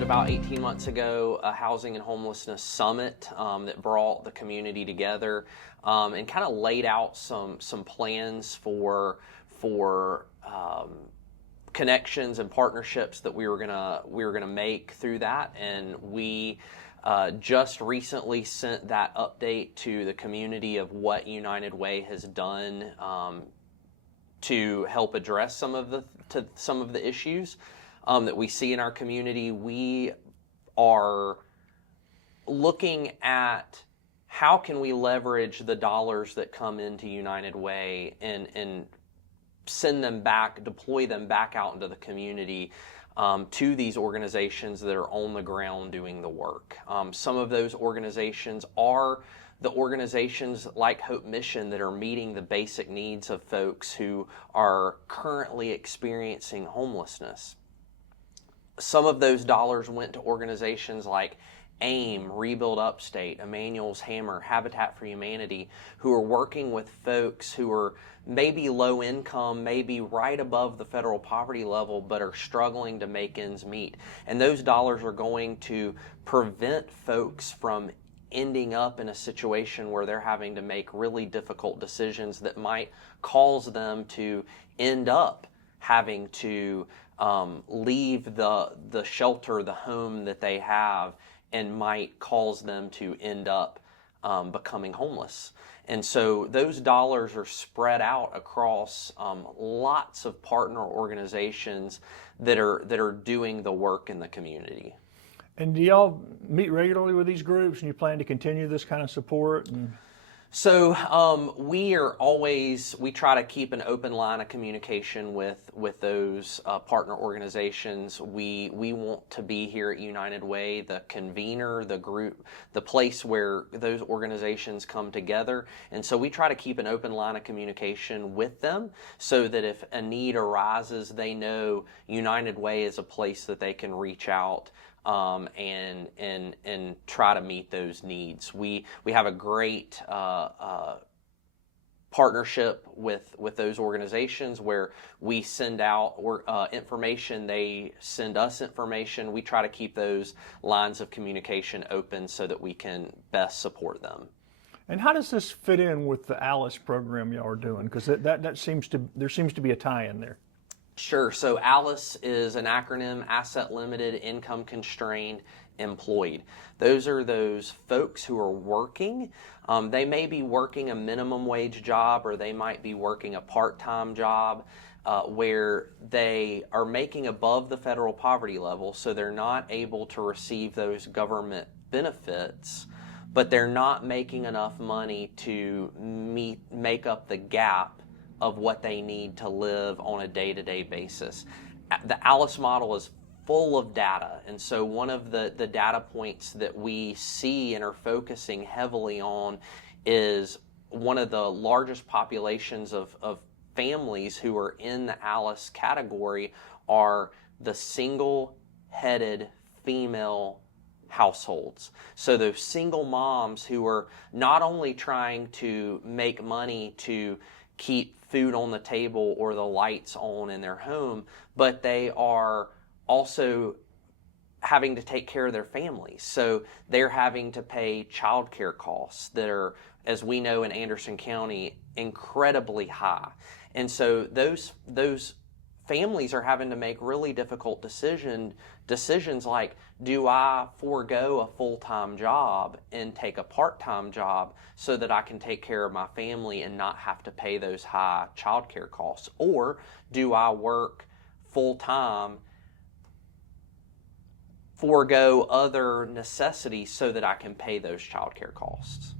About 18 months ago, a housing and homelessness summit that brought the community together and kind of laid out some plans for connections and partnerships that we were gonna make through that. And we just recently sent that update to the community of what United Way has done to help address some of the issues that we see in our community. We are looking at how can we leverage the dollars that come into United Way and send them back, deploy them back out into the community to these organizations that are on the ground doing the work. Some of those organizations are the organizations like Hope Mission that are meeting the basic needs of folks who are currently experiencing homelessness. Some of those dollars went to organizations like AIM, Rebuild Upstate, Emmanuel's Hammer, Habitat for Humanity, who are working with folks who are maybe low income, maybe right above the federal poverty level, but are struggling to make ends meet. And those dollars are going to prevent folks from ending up in a situation where they're having to make really difficult decisions that might cause them to end up having to leave the shelter, the home that they have, and might cause them to end up becoming homeless. And so those dollars are spread out across lots of partner organizations that are doing the work in the community. And do y'all meet regularly with these groups, and you plan to continue this kind of support? So we try to keep an open line of communication with those partner organizations. We want to be here at United Way, the convener, the group, the place where those organizations come together. And so we try to keep an open line of communication with them so that if a need arises, they know United Way is a place that they can reach out and try to meet those needs. We have a great partnership with those organizations where we send out information, they send us information. We try to keep those lines of communication open so that we can best support them. And how does this fit in with the ALICE program y'all are doing? Because there seems to be a tie-in there. Sure. So ALICE is an acronym: Asset Limited, Income Constrained, Employed. Those are those folks who are working. They may be working a minimum wage job, or they might be working a part-time job where they are making above the federal poverty level, so they're not able to receive those government benefits, but they're not making enough money to make up the gap of what they need to live on a day-to-day basis. The ALICE model is full of data, and so one of the data points that we see and are focusing heavily on is one of the largest populations of families who are in the ALICE category are the single-headed female households. So those single moms who are not only trying to make money to keep food on the table or the lights on in their home, but they are also having to take care of their families. So they're having to pay child care costs that are, as we know in Anderson County, incredibly high. And so those families are having to make really difficult decisions like, do I forego a full-time job and take a part-time job so that I can take care of my family and not have to pay those high child care costs? Or do I work full-time, forego other necessities so that I can pay those child care costs?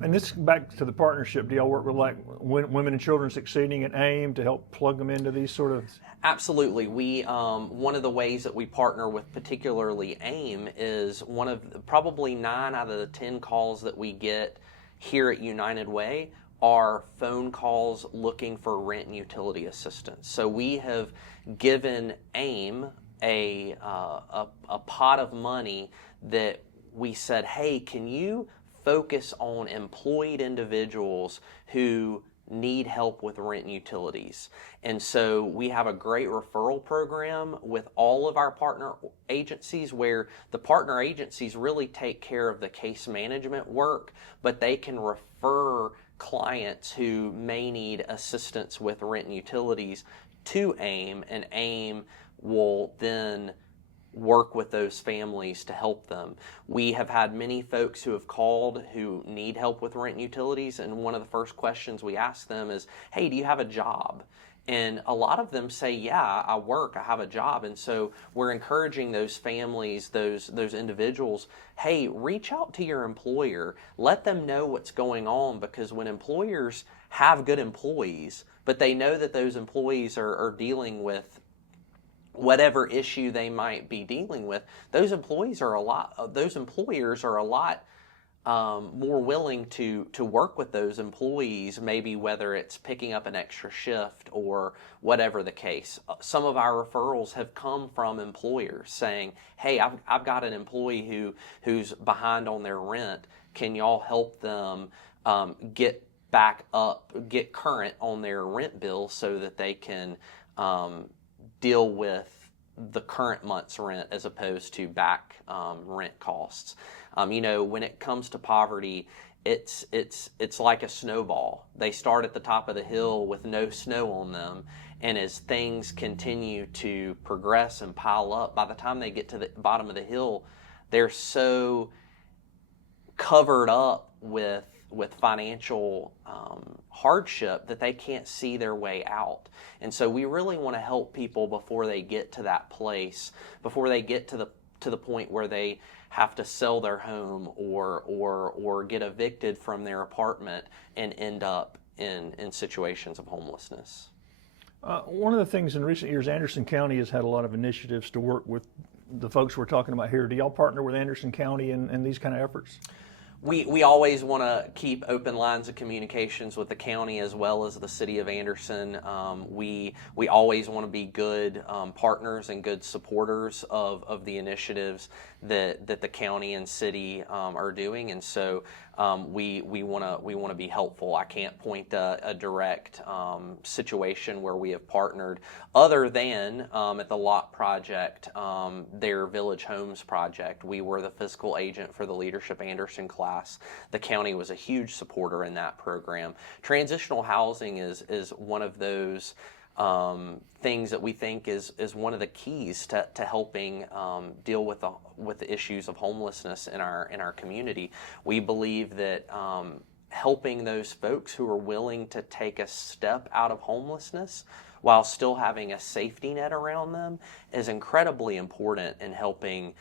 And this, back to the partnership, do y'all work with like Women and Children Succeeding and AIM to help plug them into these sort of? Absolutely. We one of the ways that we partner with particularly AIM is one of probably 9 out of the 10 calls that we get here at United Way are phone calls looking for rent and utility assistance. So we have given AIM a pot of money that we said, hey, can you focus on employed individuals who need help with rent and utilities? And so we have a great referral program with all of our partner agencies, where the partner agencies really take care of the case management work, but they can refer clients who may need assistance with rent and utilities to AIM, and AIM will then work with those families to help them. We have had many folks who have called who need help with rent and utilities, and one of the first questions we ask them is, hey, do you have a job? And a lot of them say, yeah, I work, I have a job. And so we're encouraging those families, those individuals, hey, reach out to your employer, let them know what's going on, because when employers have good employees, but they know that those employees are dealing with whatever issue they might be dealing with, those employers are a lot more willing to work with those employees, maybe whether it's picking up an extra shift or whatever the case. Some of our referrals have come from employers saying, hey, I've got an employee who's behind on their rent. Can y'all help them get current on their rent bill so that they can deal with the current month's rent as opposed to back rent costs. When it comes to poverty, it's like a snowball. They start at the top of the hill with no snow on them, and as things continue to progress and pile up, by the time they get to the bottom of the hill, they're so covered up with financial hardship that they can't see their way out. And so we really want to help people before they get to that place, before they get to the point where they have to sell their home or get evicted from their apartment and end up in situations of homelessness. One of the things in recent years, Anderson County has had a lot of initiatives to work with the folks we're talking about here. Do y'all partner with Anderson County in these kind of efforts? We always want to keep open lines of communications with the county as well as the city of Anderson. We always want to be good partners and good supporters of the initiatives that the county and city are doing, and so we want to be helpful. I can't point a direct situation where we have partnered, other than at the Lot Project, their Village Homes project. We were the fiscal agent for the Leadership Anderson class. The county was a huge supporter in that program. Transitional housing is one of those things that we think is one of the keys to helping deal with the issues of homelessness in our community. We believe that helping those folks who are willing to take a step out of homelessness while still having a safety net around them is incredibly important in helping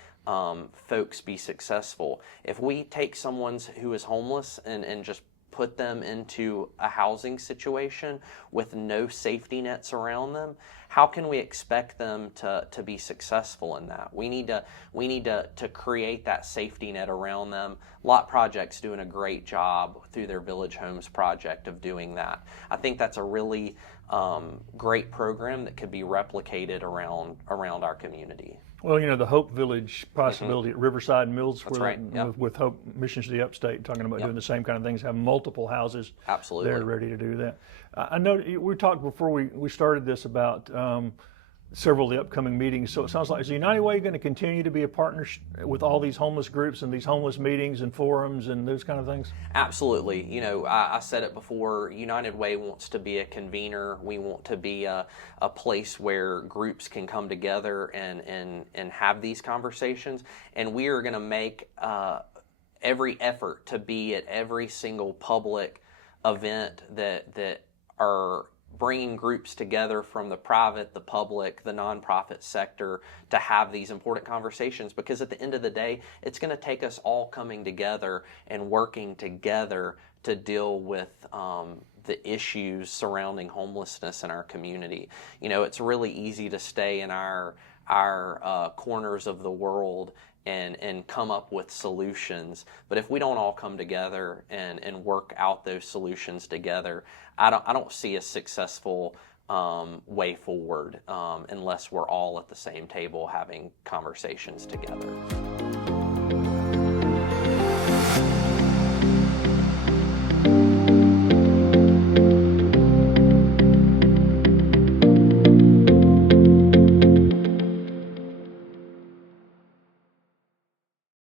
folks be successful. If we take someone who is homeless and just put them into a housing situation with no safety nets around them, how can we expect them to be successful in that? We need to create that safety net around them. Lot Project's doing a great job through their Village Homes project of doing that. I think that's a really great program that could be replicated around our community. Well, the Hope Village possibility at Riverside Mills, That's right. Yep. with Hope Missions to the Upstate, talking about Yep. doing the same kind of things, have multiple houses. Absolutely. They're ready to do that. I know we talked before we started this about several of the upcoming meetings. So it sounds like, is United Way going to continue to be a partner with all these homeless groups and these homeless meetings and forums and those kind of things? Absolutely. I said it before, United Way wants to be a convener. We want to be a place where groups can come together and have these conversations. And we are going to make every effort to be at every single public event that are bringing groups together from the private, the public, the nonprofit sector to have these important conversations, because at the end of the day, it's going to take us all coming together and working together to deal with the issues surrounding homelessness in our community. It's really easy to stay in our corners of the world and come up with solutions. But if we don't all come together and work out those solutions together, I don't see a successful way forward unless we're all at the same table having conversations together.